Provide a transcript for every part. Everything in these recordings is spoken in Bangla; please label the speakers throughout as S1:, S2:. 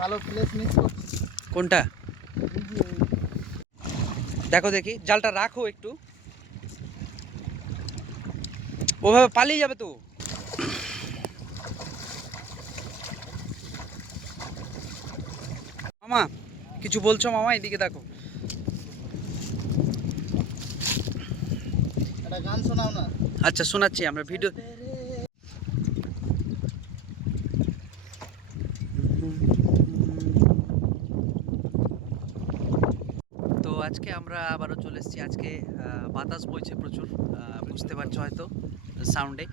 S1: ভালো প্লেস মিস করছি।
S2: কোনটা? দেখো দেখি জালটা রাখো একটু। ওভাবে পালিয়ে যাবে তো। মামা কিছু বলছো মামা এদিকে দেখো।
S1: গান শোনাও না।
S2: আচ্ছা শোনাচ্ছি আমরা ভিডিও তো আজকে আমরা আবারও চলে এসেছি। আজকে বাতাস বইছে প্রচুর বুঝতে পারছ হয়তো সাউন্ডে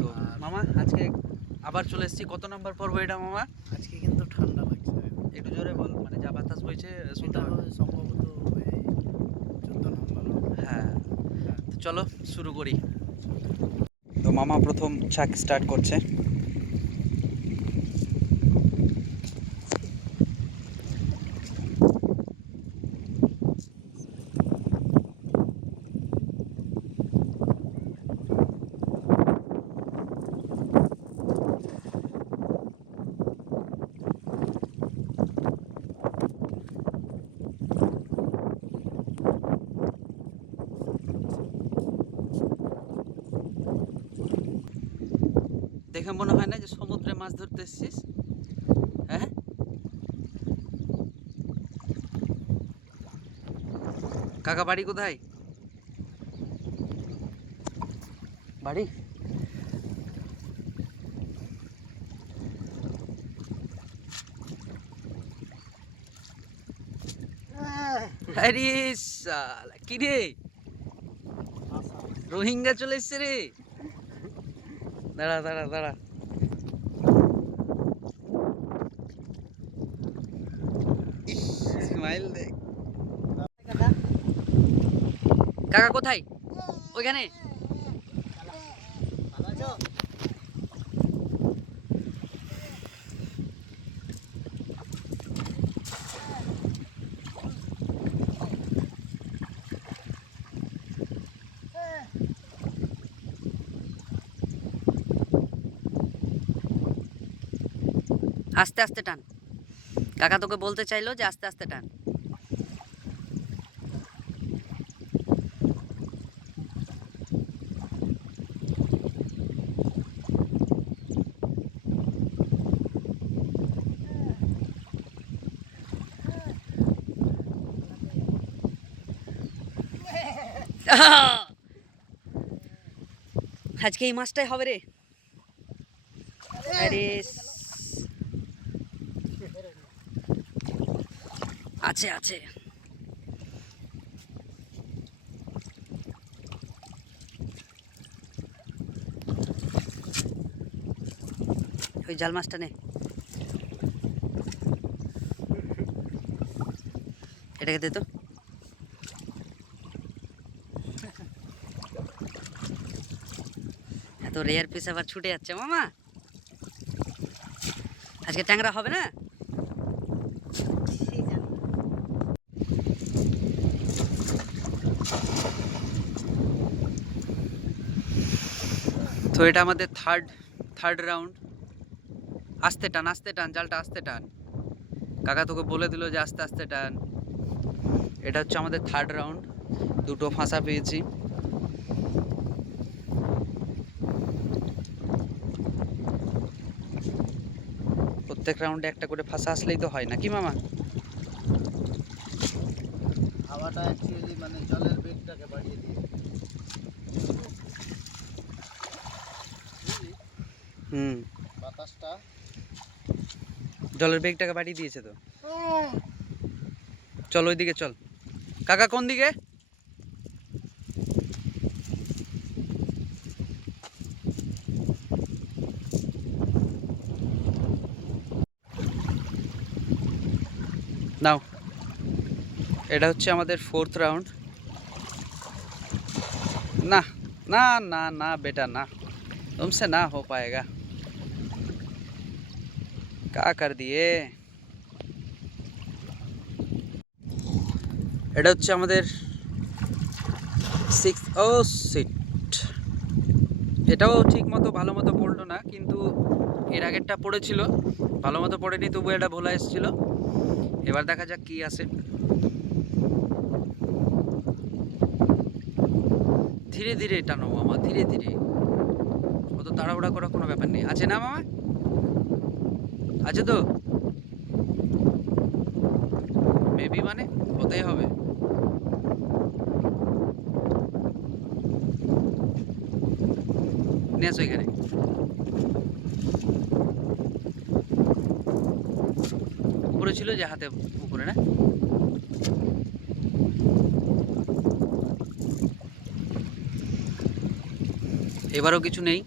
S2: তো মামা আজকে আবার চলে এসেছি। কত নম্বর পর্ব এটা মামা?
S1: আজকে কিন্তু ঠান্ডা লাগছে।
S2: একটু জোরে বল মানে যা বাতাস বইছে শুনতে হবে
S1: সম্ভবত
S2: হ্যাঁ তো চলো শুরু করি। তো মামা প্রথম ছাক স্টার্ট করছে। দেখে মনে হয় না যে সমুদ্রে মাছ ধরতে এসেছিস? হ্যাঁ? কাকা বাড়ি কোথায়? বাড়ি? আরে কি রে রোহিঙ্গা চলে এসছে রে। দাঁড়া দাঁড়া দাঁড়া। স্মাইল দেখ। কাকা কোথায়? ওইখানে? আস্তে আস্তে টান। কাকা তোকে বলতে চাইলো যে আস্তে আস্তে টান। আজকে এই মাছটাই হবে রে। আরে আছে আছে। ওই জাল মাছটা নে। এটাকে দে তো। এত রেয়ার পিস আবার ছুটে যাচ্ছে, মামা। আজকে ট্যাংরা হবে না? এটা আমাদের থার্ড থার্ড রাউন্ড আস্তে টান আস্তে টান, জালটা আস্তে টান। কাকা তোকে বলে দিল যে আস্তে আস্তে টান। এটা হচ্ছে আমাদের থার্ড রাউন্ড দুটো ফাঁসা পেয়েছি। প্রত্যেক রাউন্ডে একটা করে ফাঁসা আসলেই তো হয়, নাকি মামা?
S1: হাওয়াটা অ্যাকচুয়ালি মানে জলের বেগটাকে বাড়িয়ে দিয়ে বুঝলি?
S2: হুম
S1: বাতাসটা
S2: জলের বেগটাকে বাড়িয়ে দিয়েছে তো চল ওইদিকে চল কাকা কোন দিকে নাও এটা হচ্ছে আমাদের ফোর্থ রাউন্ড না না না না बेटा ना तुमसे ना हो पाएगा क्या कर दिए এটা হচ্ছে আমাদের সিক্স ও সিট এটাও ঠিক মতো ভালো মতো পড়লো পড়লো না কিন্তু এর আগেরটা পড়েছিল ভালো মতো পড়েনি তবু এটা ভোলা এসেছিল এবার দেখা যাক কি আছে ধীরে ধীরে টানো মামা ধীরে ধীরে অত তাড়াহুড়া করার কোনো ব্যাপার নেই আছে না মামা আছে তো? মেবি মানে হতেই হবে। নিয়ে এখানে। উপরে ছিল যে হাতে উপরে, না? এবারও কিছু নেই।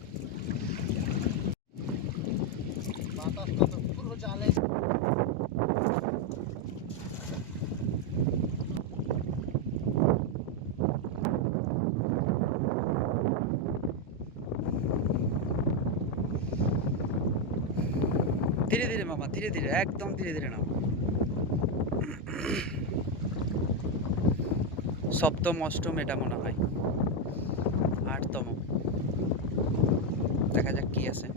S2: ধীরে মামা, ধীরে ধীরে, একদম ধীরে ধীরে নাও সপ্তম, অষ্টম, এটা মনে হয়। আটতম। দেখা যাক কি আছে।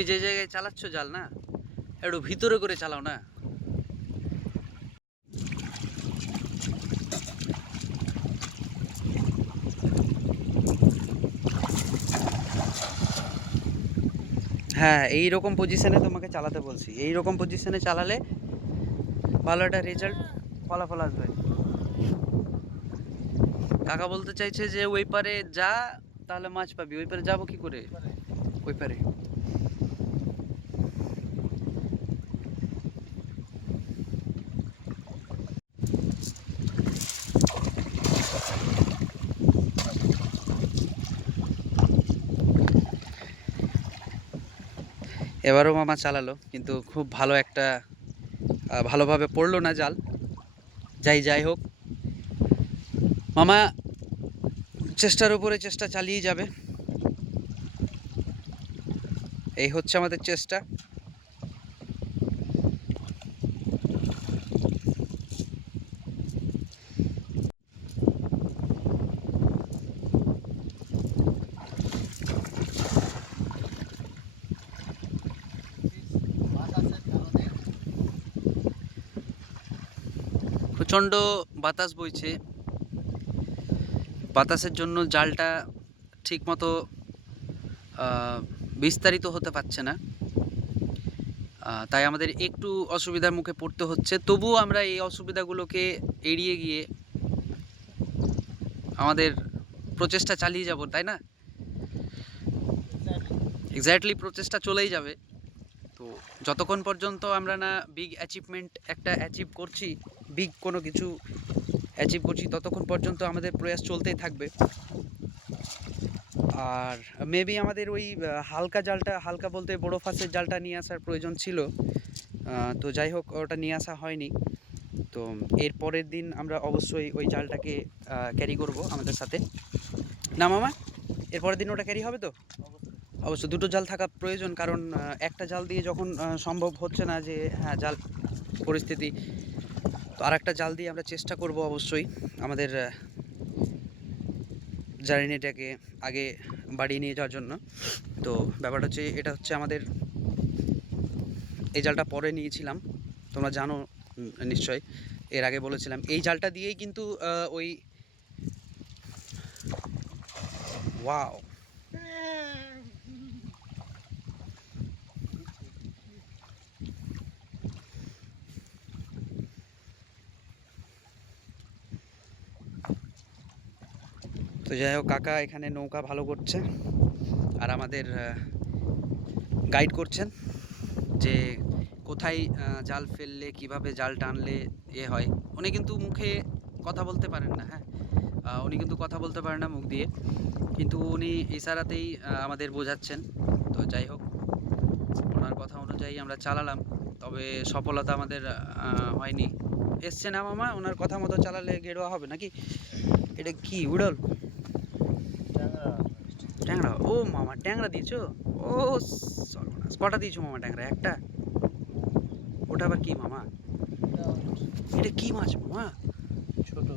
S2: তুমি যে জায়গায় চালাচ্ছ জাল না, একটু ভিতরে করে চালাও না। হ্যাঁ এই রকম পজিশনে তোমাকে চালাতে বলছি। এই রকম পজিশনে চালালে ভালো একটা রেজাল্ট ফলাফল আসবে। কাকা বলতে চাইছে যে, ওই পারে যা, তাহলে মাছ পাবি। ওই পারে যাব কি করে? ওই পারে। এবারও মামা চালালো, কিন্তু খুব ভালো একটা ভালোভাবে পড়ল না জাল। যাই যাই হোক। মামা চেষ্টার উপরে চেষ্টা চালিয়ে যাবে। এই হচ্ছে আমাদের চেষ্টা। প্রচণ্ড বাতাস বইছে। বাতাসের জন্য জালটা ঠিকমতো বিস্তারিত হতে পারছে না। তাই আমাদের একটু অসুবিধার মুখে পড়তে হচ্ছে। তবুও আমরা এই অসুবিধাগুলোকে এড়িয়ে গিয়ে আমাদের প্রচেষ্টা চালিয়ে যাব, তাই না? এক্স্যাক্টলি প্রচেষ্টা চলেই যাবে। তো যতক্ষণ পর্যন্ত আমরা না বিগ অ্যাচিভমেন্ট একটা অ্যাচিভ করছি বিগ কোনো কিছু অ্যাচিভ করছি ততক্ষণ পর্যন্ত আমাদের প্রয়াস চলতেই থাকবে। আর মেবি আমাদের ওই হালকা জালটা হালকা বলতে বড় ফাঁসের জালটা নিয়ে আসার প্রয়োজন ছিল। তো যাই হোক ওটা নিয়ে আসা হয়নি। তো এর পরের দিন আমরা অবশ্যই ওই জালটাকে ক্যারি করব আমাদের সাথে। না মামা এর পরের দিন ওটা ক্যারি হবে তো? অবশ্য দুটো জাল থাকা প্রয়োজন কারণ একটা জাল দিয়ে যখন সম্ভব হচ্ছে না যে হ্যাঁ জাল পরিস্থিতি তো আর একটা জাল দিয়ে আমরা চেষ্টা করব অবশ্যই আমাদের জার্নিটাকে আগে বাড়িয়ে নিয়ে যাওয়ার জন্য। তো ব্যাপারটা হচ্ছে, এটা হচ্ছে আমাদের, এই জালটা পরে নিয়েছিলাম, তোমরা জানো নিশ্চয়। এর আগে বলেছিলাম, এই জালটা দিয়েই কিন্তু ওই, ওয়াও তো যাই হোক, কাকা এখানে নৌকা ভালো করছে আর আমাদের গাইড করছেন যে কোথায় জাল ফেললে, কীভাবে জাল টানলে এ হয়। উনি কিন্তু মুখে কথা বলতে পারেন না হ্যাঁ? উনি কিন্তু কথা বলতে পারেন না মুখ দিয়ে। কিন্তু উনি ইশারাতেই আমাদের বোঝাচ্ছেন। তো যাই হোক, ওনার কথা অনুযায়ী আমরা চালালাম। তবে সফলতা আমাদের হয়নি। এসছে না মামা? ওনার কথা মতো চালালে গেরোয়া হবে নাকি? এটা কি উড়ল?
S1: ট্যাংরা?
S2: ও মামা ট্যাংরা দিয়েছ? ও সর্বনাশ। কটা দিয়েছ মামা ট্যাংরা? একটা? ওটা আবার কি মামা?
S1: এটা
S2: কি মাছ মামা?
S1: ছোট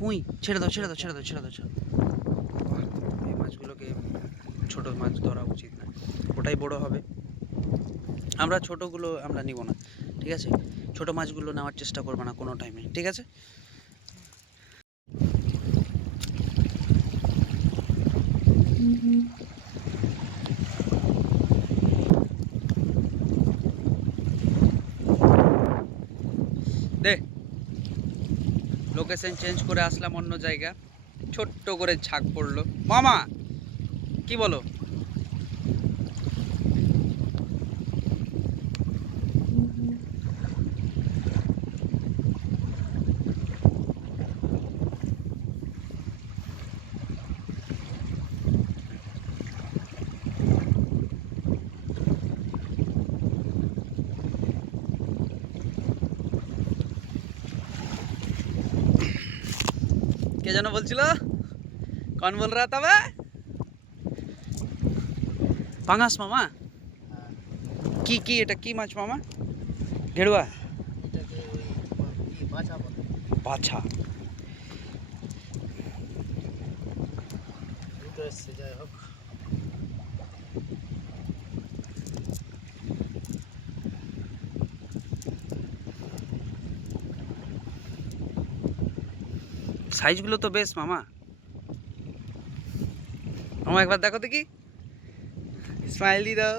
S2: কুই। ছেড়ে দাও ছেড়ে দাও ছেড়ে দাও ছেড়ে দাও ছেড়ে এই মাছগুলোকে ছোট মাছ ধরা উচিত না। ওটাই বড় হবে। আমরা ছোটগুলো আমরা নিব না ঠিক আছে? ছোট মাছগুলো নেওয়ার চেষ্টা করব না কোনো টাইমে ঠিক আছে দে লোকেশন চেঞ্জ করে আসলাম অন্য জায়গা। ছোট্ট করে ঝাঁক পড়ল। মামা কি বলো? কে যেন বলছিল? কন বল রা তবে পাঙাস মামা? কি কি, এটা কি মাছ মামা?
S1: কি বাছা। যাই হোক।
S2: সাইজগুলো তো বেশ মামা। আমার একবার দেখো দেখি। স্মাইলি দাও।